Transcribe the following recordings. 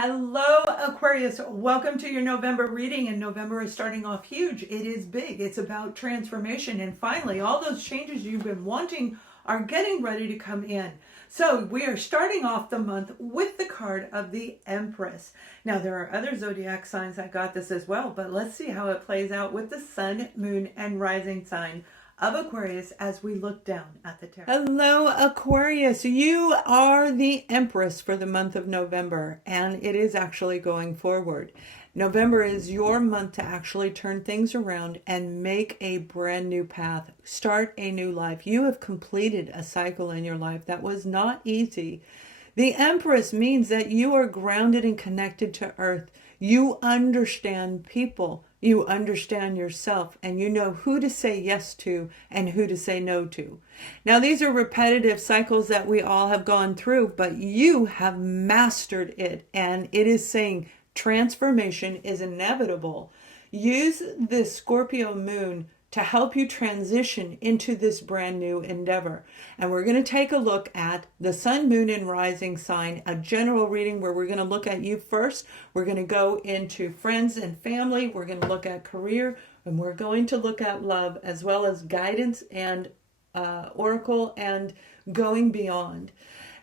Hello, Aquarius. Welcome to your November reading. And November is starting off huge. It is big. It's about transformation. And finally, all those changes you've been wanting are getting ready to come in. So we are starting off the month with the card of the Empress. Now, there are other zodiac signs that got this as well, but let's see how it plays out with the sun, moon, and rising sign of Aquarius as we look down at the tarot. Hello, Aquarius. You are the Empress for the month of November, and it is actually going forward. November is your month to actually turn things around and make a brand new path, start a new life. You have completed a cycle in your life that was not easy. The Empress means that you are grounded and connected to Earth. You understand people. You understand yourself, and you know who to say yes to and who to say no to. Now, these are repetitive cycles that we all have gone through, but you have mastered it, and it is saying transformation is inevitable. Use the Scorpio moon to help you transition into this brand new endeavor. And we're going to take a look at the sun, moon, and rising sign, a general reading where we're going to look at you first. We're going to go into friends and family. We're going to look at career, and we're going to look at love, as well as guidance and oracle and going beyond.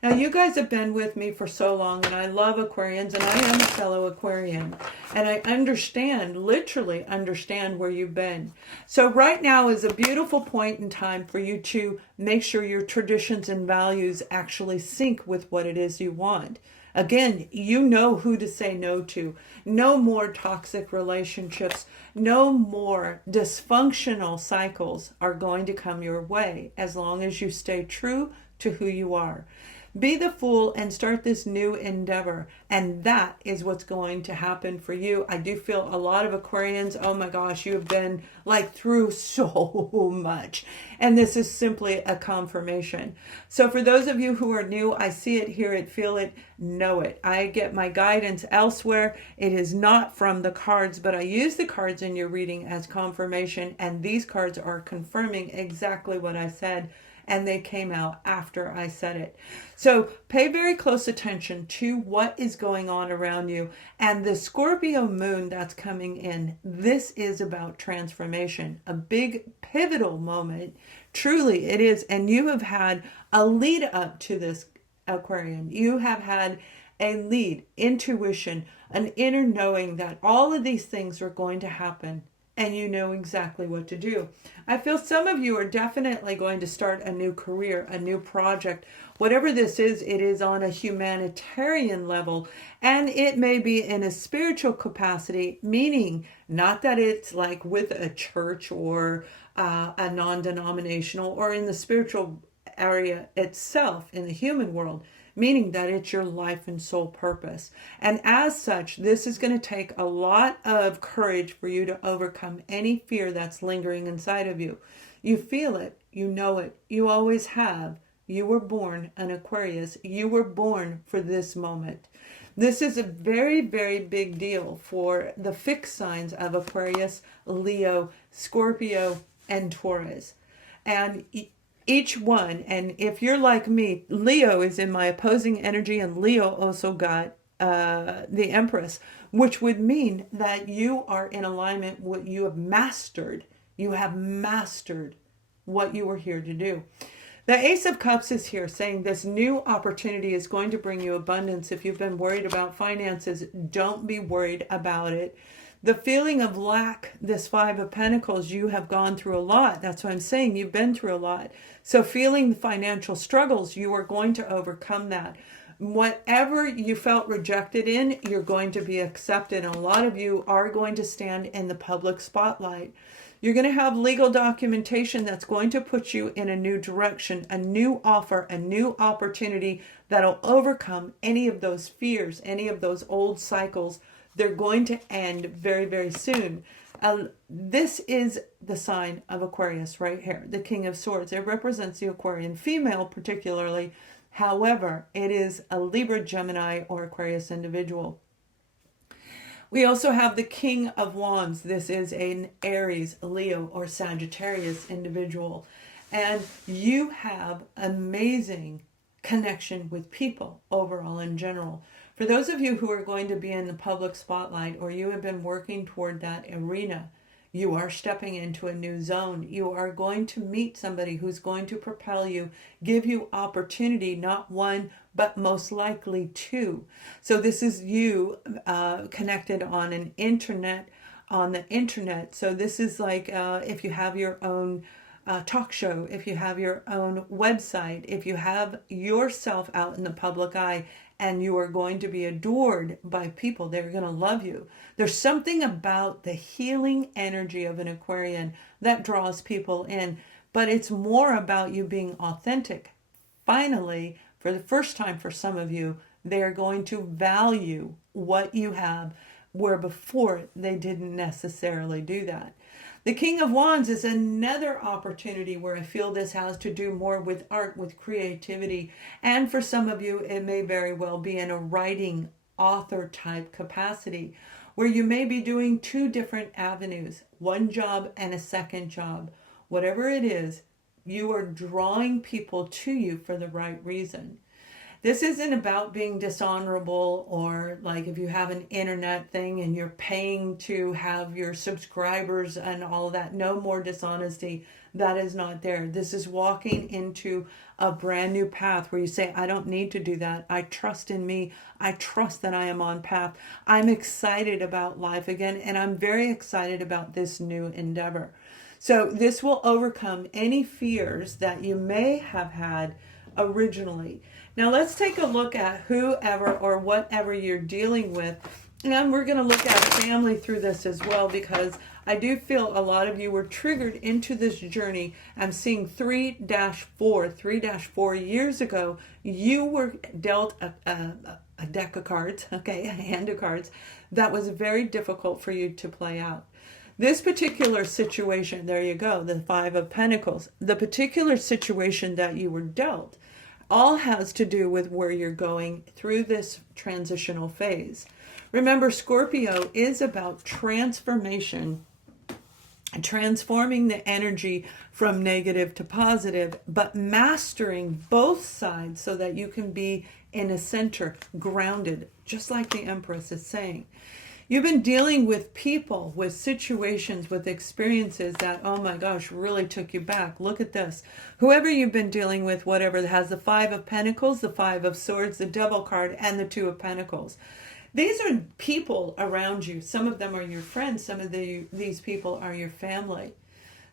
Now, you guys have been with me for so long, and I love Aquarians, and I am a fellow Aquarian, and I understand, literally understand where you've been. So right now is a beautiful point in time for you to make sure your traditions and values actually sync with what it is you want. Again, you know who to say no to. No more toxic relationships. No more dysfunctional cycles are going to come your way as long as you stay true to who you are. Be the fool and start this new endeavor. And that is what's going to happen for you. I do feel a lot of Aquarians, oh my gosh, you have been like through so much. And this is simply a confirmation. So for those of you who are new, I see it, hear it, feel it, know it. I get my guidance elsewhere. It is not from the cards, but I use the cards in your reading as confirmation. And these cards are confirming exactly what I said. And they came out after I said it. So pay very close attention to what is going on around you. And the Scorpio moon that's coming in, this is about transformation, a big pivotal moment. Truly it is. And you have had a lead up to this, Aquarian. You have had a lead, intuition, an inner knowing that all of these things are going to happen. And you know exactly what to do. I feel some of you are definitely going to start a new career, a new project. Whatever this is, it is on a humanitarian level, and it may be in a spiritual capacity, meaning not that it's like with a church or a non-denominational, or in the spiritual area itself, in the human world, meaning that it's your life and soul purpose. And as such, this is going to take a lot of courage for you to overcome any fear that's lingering inside of you. You feel it, you know it, you always have. You were born an Aquarius. You were born for this moment. This is a very, very big deal for the fixed signs of Aquarius, Leo, Scorpio, and Taurus. And each one, and if you're like me, Leo is in my opposing energy, and Leo also got the Empress, which would mean that you are in alignment with what you have mastered. You have mastered what you were here to do. The Ace of Cups is here saying this new opportunity is going to bring you abundance. If you've been worried about finances, don't be worried about it. The feeling of lack, this Five of Pentacles, you have gone through a lot. That's what I'm saying. You've been through a lot. So feeling the financial struggles, you are going to overcome that. Whatever you felt rejected in, you're going to be accepted. And a lot of you are going to stand in the public spotlight. You're going to have legal documentation that's going to put you in a new direction, a new offer, a new opportunity that'll overcome any of those fears, any of those old cycles. They're going to end very, very soon. This is the sign of Aquarius right here, the King of Swords. It represents the Aquarian female particularly. However, it is a Libra, Gemini, or Aquarius individual. We also have the King of Wands. This is an Aries, Leo, or Sagittarius individual. And you have amazing connection with people overall in general. For those of you who are going to be in the public spotlight, or you have been working toward that arena, you are stepping into a new zone. You are going to meet somebody who's going to propel you, give you opportunity, not one, but most likely two. So this is you connected on the internet. So this is like if you have your own talk show, if you have your own website, if you have yourself out in the public eye, and you are going to be adored by people. They're going to love you. There's something about the healing energy of an Aquarian that draws people in, but it's more about you being authentic. Finally, for the first time for some of you, they're going to value what you have, where before they didn't necessarily do that. The King of Wands is another opportunity where I feel this has to do more with art, with creativity. And for some of you, it may very well be in a writing, author type capacity, where you may be doing two different avenues, one job and a second job. Whatever it is, you are drawing people to you for the right reason. This isn't about being dishonorable, or like if you have an internet thing and you're paying to have your subscribers and all of that. No more dishonesty. That is not there. This is walking into a brand new path where you say, I don't need to do that. I trust in me. I trust that I am on path. I'm excited about life again, and I'm very excited about this new endeavor. So this will overcome any fears that you may have had originally. Now let's take a look at whoever or whatever you're dealing with. And we're going to look at family through this as well, because I do feel a lot of you were triggered into this journey. I'm seeing 3-4 years ago, you were dealt a deck of cards, okay, a hand of cards that was very difficult for you to play out. This particular situation, there you go, the Five of Pentacles, the particular situation that you were dealt all has to do with where you're going through this transitional phase. Remember, Scorpio is about transformation, transforming the energy from negative to positive, but mastering both sides so that you can be in a center, grounded, just like the Empress is saying. You've been dealing with people, with situations, with experiences that, oh my gosh, really took you back. Look at this. Whoever you've been dealing with, whatever, that has the Five of Pentacles, the Five of Swords, the Devil card, and the Two of Pentacles. These are people around you. Some of them are your friends. Some of these people are your family.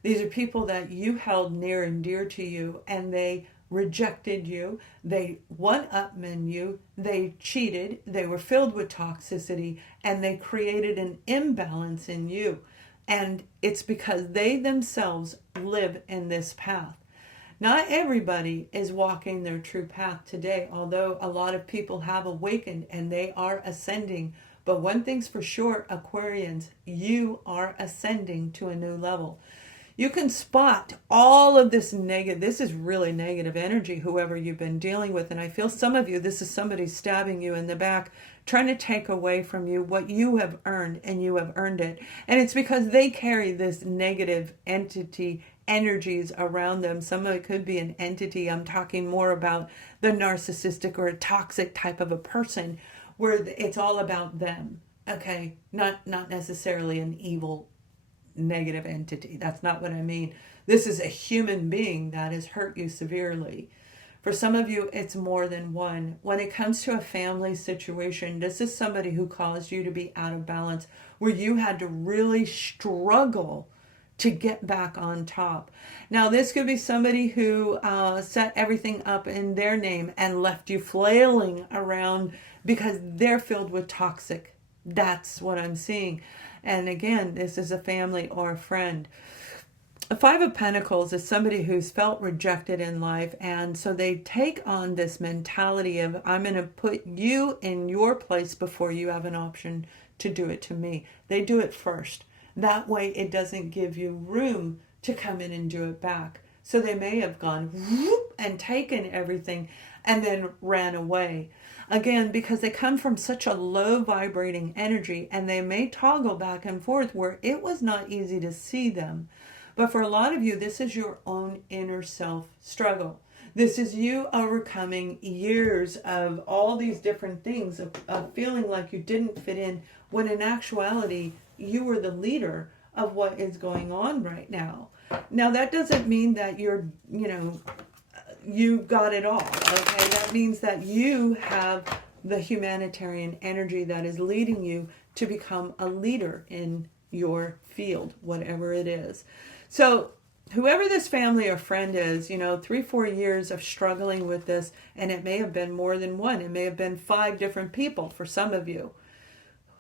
These are people that you held near and dear to you, and they rejected you, they one-upmen you, they cheated, they were filled with toxicity, and they created an imbalance in you. And it's because they themselves live in this path. Not everybody is walking their true path today, although a lot of people have awakened and they are ascending. But one thing's for sure, Aquarians, you are ascending to a new level. You can spot all of this negative. This is really negative energy, whoever you've been dealing with. And I feel some of you, this is somebody stabbing you in the back, trying to take away from you what you have earned, and you have earned it. And it's because they carry this negative entity energies around them. Some of it could be an entity. I'm talking more about the narcissistic or a toxic type of a person, where it's all about them. Okay, not necessarily an evil negative entity. That's not what I mean. This is a human being that has hurt you severely. For some of you, it's more than one. When it comes to a family situation, this is somebody who caused you to be out of balance, where you had to really struggle to get back on top. Now, this could be somebody who set everything up in their name and left you flailing around because they're filled with toxic. That's what I'm seeing. And again, this is a family or a friend. A Five of Pentacles is somebody who's felt rejected in life, and so they take on this mentality of, I'm going to put you in your place before you have an option to do it to me. They do it first. That way it doesn't give you room to come in and do it back. So they may have gone whoop and taken everything and then ran away. Again, because they come from such a low vibrating energy, and they may toggle back and forth where it was not easy to see them. But for a lot of you, this is your own inner self struggle. This is you overcoming years of all these different things, of feeling like you didn't fit in, when in actuality, you were the leader of what is going on right now. Now, that doesn't mean that you're, you got it all, okay? That means that you have the humanitarian energy that is leading you to become a leader in your field, whatever it is. So whoever this family or friend is, 3-4 years of struggling with this, and it may have been more than one, it may have been 5 different people for some of you.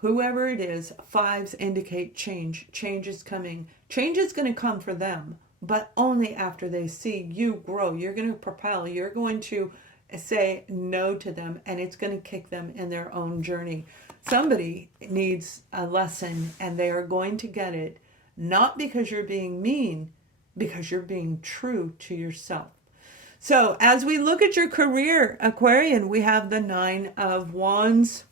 Whoever it is, 5s indicate change. Change is coming. Change is going to come for them, but only after they see you grow. You're going to propel. You're going to say no to them, and it's going to kick them in their own journey. Somebody needs a lesson, and they are going to get it, not because you're being mean, because you're being true to yourself. So as we look at your career, Aquarian, we have the 9 of Wands.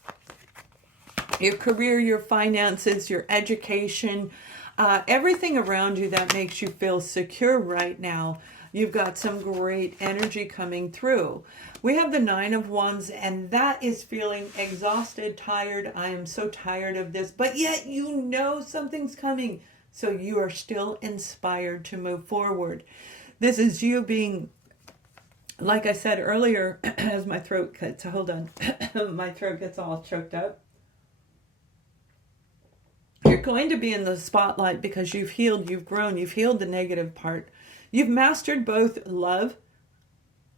Your career, your finances, your education, everything around you that makes you feel secure right now. You've got some great energy coming through. We have the 9 of Wands, and that is feeling exhausted, tired. I am so tired of this, but yet something's coming. So you are still inspired to move forward. This is you being, like I said earlier, as my throat gets, hold on, my throat gets all choked up. You're going to be in the spotlight because you've healed, you've grown, you've healed the negative part. You've mastered both love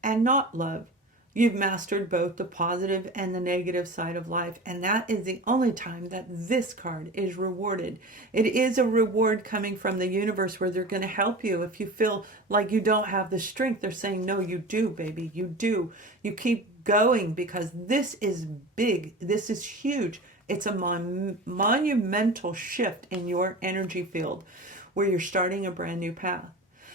and not love. You've mastered both the positive and the negative side of life. And that is the only time that this card is rewarded. It is a reward coming from the universe where they're going to help you. If you feel like you don't have the strength, they're saying, no, you do, baby. You do. You keep going because this is big. This is huge. It's a monumental shift in your energy field where you're starting a brand new path.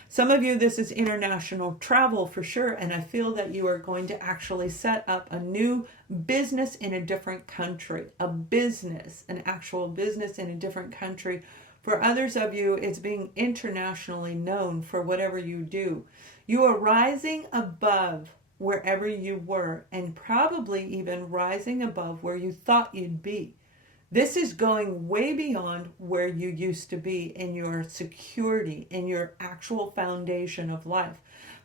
Some of you, this is international travel for sure, and I feel that you are going to actually set up a new business in a different country. An actual business in a different country. For others of you, it's being internationally known for whatever you do. You are rising above wherever you were, and probably even rising above where you thought you'd be. This is going way beyond where you used to be in your security, in your actual foundation of life,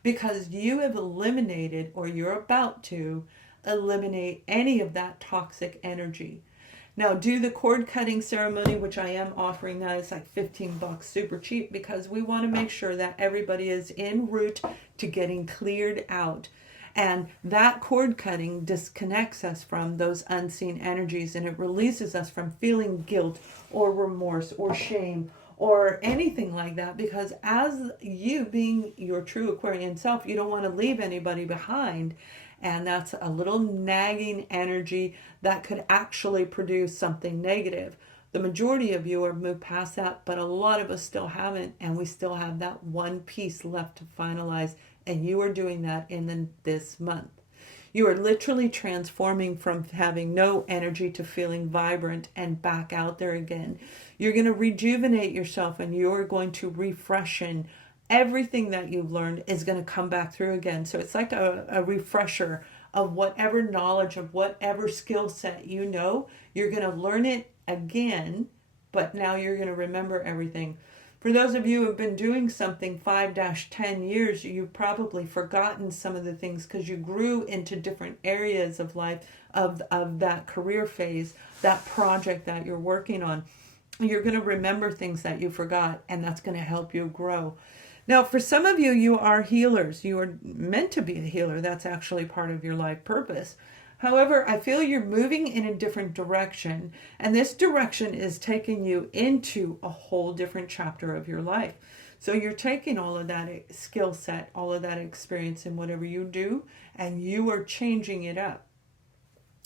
because you have eliminated, or you're about to eliminate, any of that toxic energy. Now, do the cord cutting ceremony, which I am offering that. It's like $15, super cheap, because we want to make sure that everybody is en route to getting cleared out. And that cord cutting disconnects us from those unseen energies, and it releases us from feeling guilt or remorse or shame or anything like that, because as you being your true Aquarian self, you don't want to leave anybody behind. And that's a little nagging energy that could actually produce something negative. The majority of you have moved past that, but a lot of us still haven't, and we still have that one piece left to finalize. And you are doing that in this month. You are literally transforming from having no energy to feeling vibrant and back out there again. You're going to rejuvenate yourself, and you're going to refresh, and everything that you've learned is going to come back through again. So it's like a refresher of whatever knowledge, of whatever skill set you know. You're going to learn it again, but now you're going to remember everything. For those of you who have been doing something 5-10 years, you've probably forgotten some of the things because you grew into different areas of life, of that career phase, that project that you're working on. You're going to remember things that you forgot, and that's going to help you grow. Now, for some of you, you are healers. You are meant to be a healer. That's actually part of your life purpose. However, I feel you're moving in a different direction, and this direction is taking you into a whole different chapter of your life. So you're taking all of that skill set, all of that experience in whatever you do, and you are changing it up.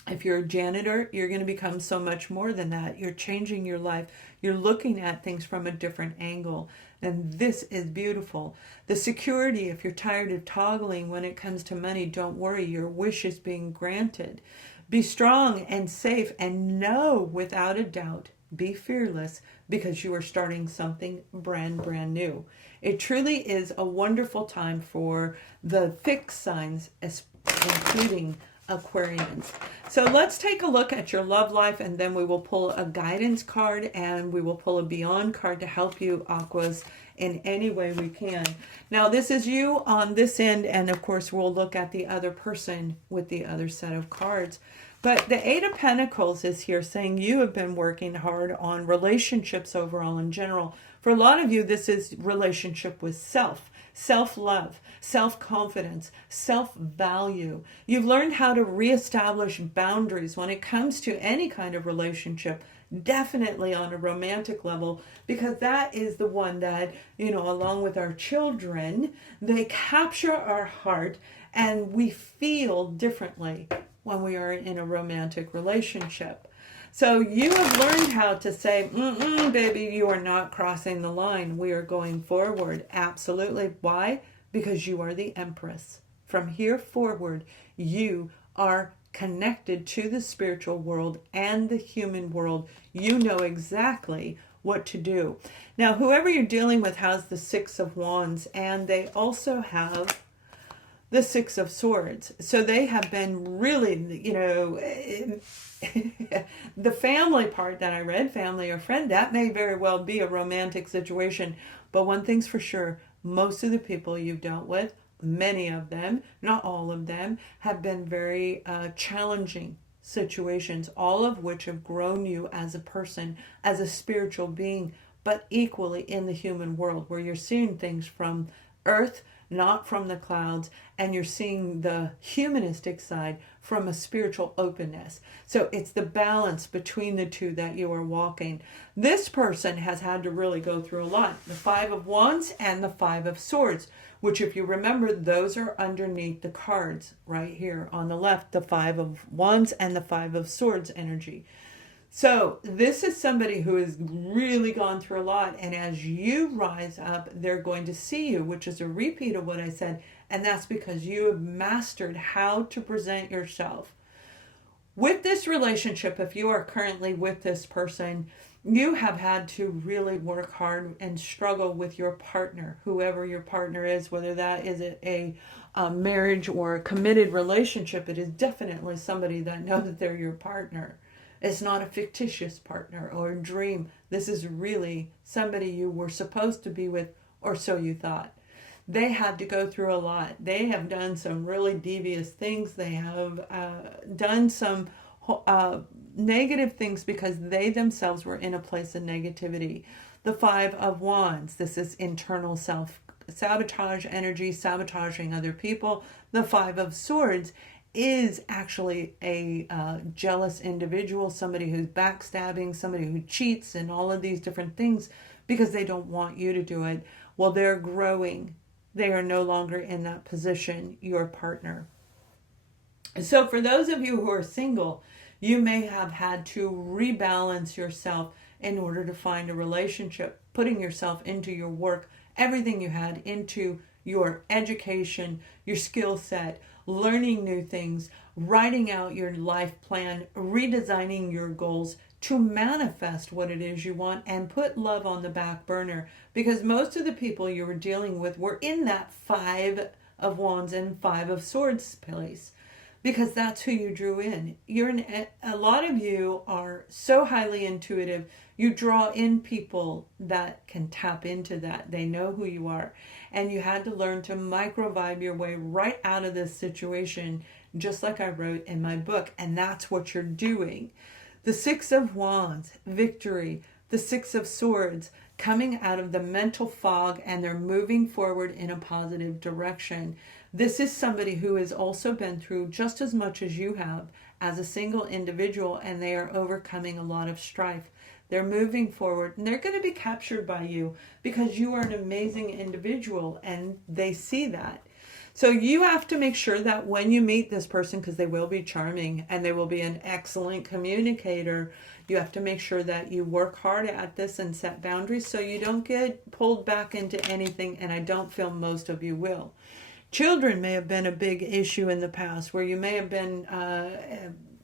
If you're a janitor, you're going to become so much more than that. You're changing your life. You're looking at things from a different angle. And this is beautiful. The security, if you're tired of toggling when it comes to money, don't worry. Your wish is being granted. Be strong and safe, and know without a doubt be fearless, because you are starting something brand new. It truly is a wonderful time for the fixed signs, including Aquarians. So let's take a look at your love life, and then we will pull a guidance card and we will pull a beyond card to help you, Aquas, in any way we can. Now, this is you on this end, and of course we'll look at the other person with the other set of cards. But the Eight of Pentacles is here saying you have been working hard on relationships overall in general. For a lot of you, this is relationship with self, self-love, self-confidence, self-value. You've learned how to reestablish boundaries when it comes to any kind of relationship, definitely on a romantic level, because that is the one that, you know, along with our children, they capture our heart and we feel differently when we are in a romantic relationship. So you have learned how to say, baby, you are not crossing the line. We are going forward. Absolutely. Why? Because you are the Empress. From here forward, you are connected to the spiritual world and the human world. You know exactly what to do. Now, whoever you're dealing with has the Six of Wands, and they also have the Six of Swords. So they have been really, you know, the family part that I read, family or friend, that may very well be a romantic situation. But one thing's for sure, most of the people you've dealt with, many of them, not all of them, have been very challenging situations, all of which have grown you as a person, as a spiritual being, but equally in the human world, where you're seeing things from earth, not from the clouds, and you're seeing the humanistic side from a spiritual openness. So it's the balance between the two that you are walking. This person has had to really go through a lot. The Five of Wands and the Five of Swords, which, if you remember, those are underneath the cards right here on the left, the Five of Wands and the Five of Swords energy. So this is somebody who has really gone through a lot, and as you rise up, they're going to see you, which is a repeat of what I said, and that's because you have mastered how to present yourself. With this relationship, if you are currently with this person, you have had to really work hard and struggle with your partner, whoever your partner is, whether that is a marriage or a committed relationship. It is definitely somebody that knows that they're your partner. It's not a fictitious partner or a dream. This is really somebody you were supposed to be with, or so you thought. They had to go through a lot. They have done some really devious things. They have done some negative things because they themselves were in a place of negativity. The Five of Wands, this is internal self-sabotage energy, sabotaging other people. The Five of Swords is actually a jealous individual, somebody who's backstabbing, somebody who cheats and all of these different things because they don't want you to do it. Well, they're growing. They are no longer in that position, your partner. So for those of you who are single, you may have had to rebalance yourself in order to find a relationship, putting yourself into your work, everything you had into your education, your skill set, learning new things, writing out your life plan, redesigning your goals to manifest what it is you want, and put love on the back burner, because most of the people you were dealing with were in that Five of Wands and Five of Swords place, because that's who you drew in. A lot of you are so highly intuitive, you draw in people that can tap into that. They know who you are. And you had to learn to micro-vibe your way right out of this situation, just like I wrote in my book. And that's what you're doing. The Six of Wands, victory. The Six of Swords, coming out of the mental fog, and they're moving forward in a positive direction. This is somebody who has also been through just as much as you have as a single individual, and they are overcoming a lot of strife. They're moving forward, and they're going to be captured by you because you are an amazing individual, and they see that. So you have to make sure that when you meet this person, because they will be charming and they will be an excellent communicator, you have to make sure that you work hard at this and set boundaries so you don't get pulled back into anything, and I don't feel most of you will. Children may have been a big issue in the past, where you may have been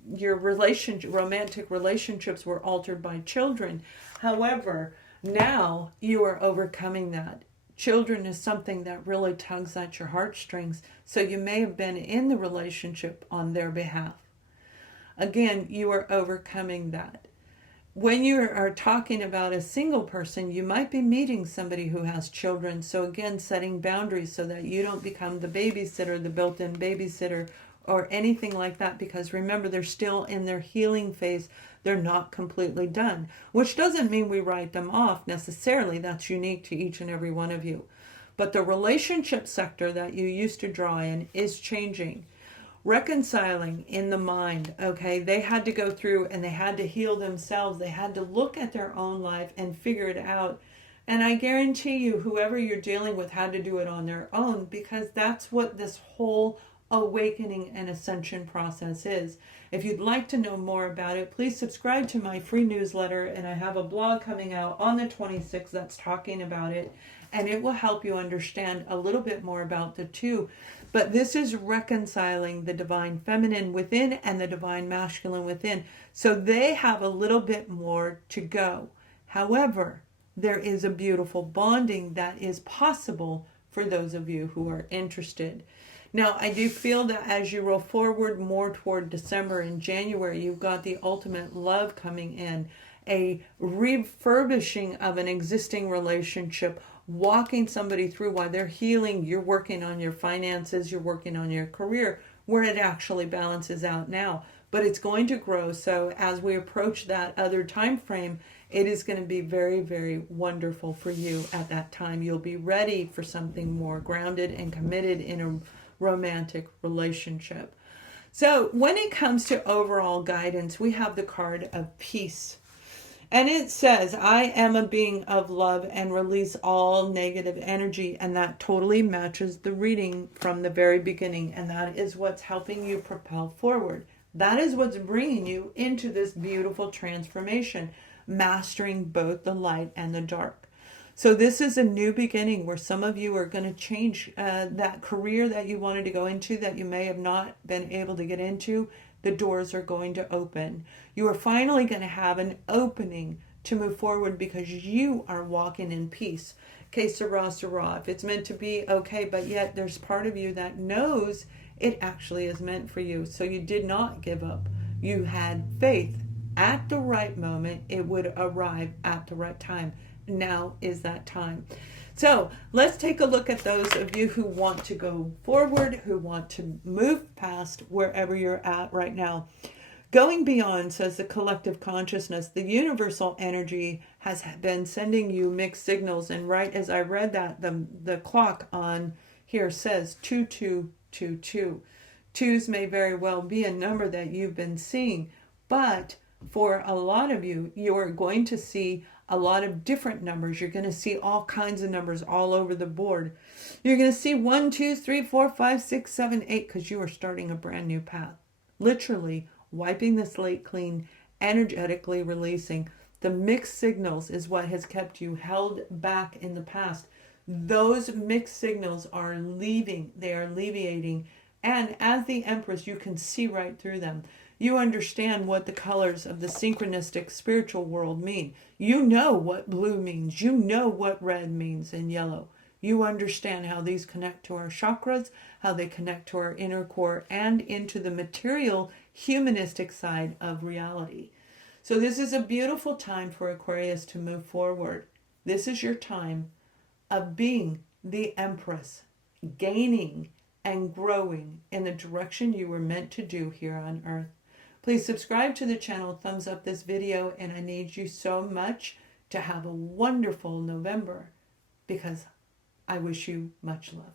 your romantic relationships were altered by children. However, now you are overcoming that. Children is something that really tugs at your heartstrings, so you may have been in the relationship on their behalf. Again, you are overcoming that. When you are talking about a single person, you might be meeting somebody who has children. So again, setting boundaries so that you don't become the babysitter, the built-in babysitter, or anything like that. Because remember, they're still in their healing phase. They're not completely done. Which doesn't mean we write them off necessarily. That's unique to each and every one of you. But the relationship sector that you used to draw in is changing. Reconciling in the mind, okay? They had to go through and they had to heal themselves. They had to look at their own life and figure it out. And I guarantee you, whoever you're dealing with had to do it on their own, because that's what this whole awakening and ascension process is. If you'd like to know more about it, please subscribe to my free newsletter, and I have a blog coming out on the 26th that's talking about it, and it will help you understand a little bit more about the two. But this is reconciling the divine feminine within and the divine masculine within. So they have a little bit more to go. However, there is a beautiful bonding that is possible for those of you who are interested. Now, I do feel that as you roll forward more toward December and January, you've got the ultimate love coming in, a refurbishing of an existing relationship, walking somebody through while they're healing. You're working on your finances, you're working on your career, where it actually balances out now. But it's going to grow. So as we approach that other time frame, it is going to be very, very wonderful for you at that time. You'll be ready for something more grounded and committed in a romantic relationship. So when it comes to overall guidance, we have the card of peace. And it says, I am a being of love and release all negative energy. And that totally matches the reading from the very beginning. And that is what's helping you propel forward. That is what's bringing you into this beautiful transformation, mastering both the light and the dark. So this is a new beginning where some of you are going to change that career that you wanted to go into that you may have not been able to get into. The doors are going to open. You are finally going to have an opening to move forward because you are walking in peace. Que sera, sera. If it's meant to be, okay, but yet there's part of you that knows it actually is meant for you. So you did not give up. You had faith. At the right moment, it would arrive at the right time. Now is that time. So let's take a look at those of you who want to go forward, who want to move past wherever you're at right now. Going beyond, says the collective consciousness, the universal energy has been sending you mixed signals. And right as I read that, the clock on here says 2222. Twos may very well be a number that you've been seeing, but for a lot of you, you're going to see a lot of different numbers. You're going to see all kinds of numbers all over the board. You're going to see 1, 2, 3, 4, 5, 6, 7, 8, because you are starting a brand new path. Literally wiping the slate clean, energetically releasing. The mixed signals is what has kept you held back in the past. Those mixed signals are leaving. They are alleviating. And as the Empress, you can see right through them. You understand what the colors of the synchronistic spiritual world mean. You know what blue means. You know what red means and yellow. You understand how these connect to our chakras, how they connect to our inner core and into the material humanistic side of reality. So this is a beautiful time for Aquarius to move forward. This is your time of being the Empress, gaining and growing in the direction you were meant to do here on Earth. Please subscribe to the channel, thumbs up this video, and I need you so much to have a wonderful November because I wish you much love.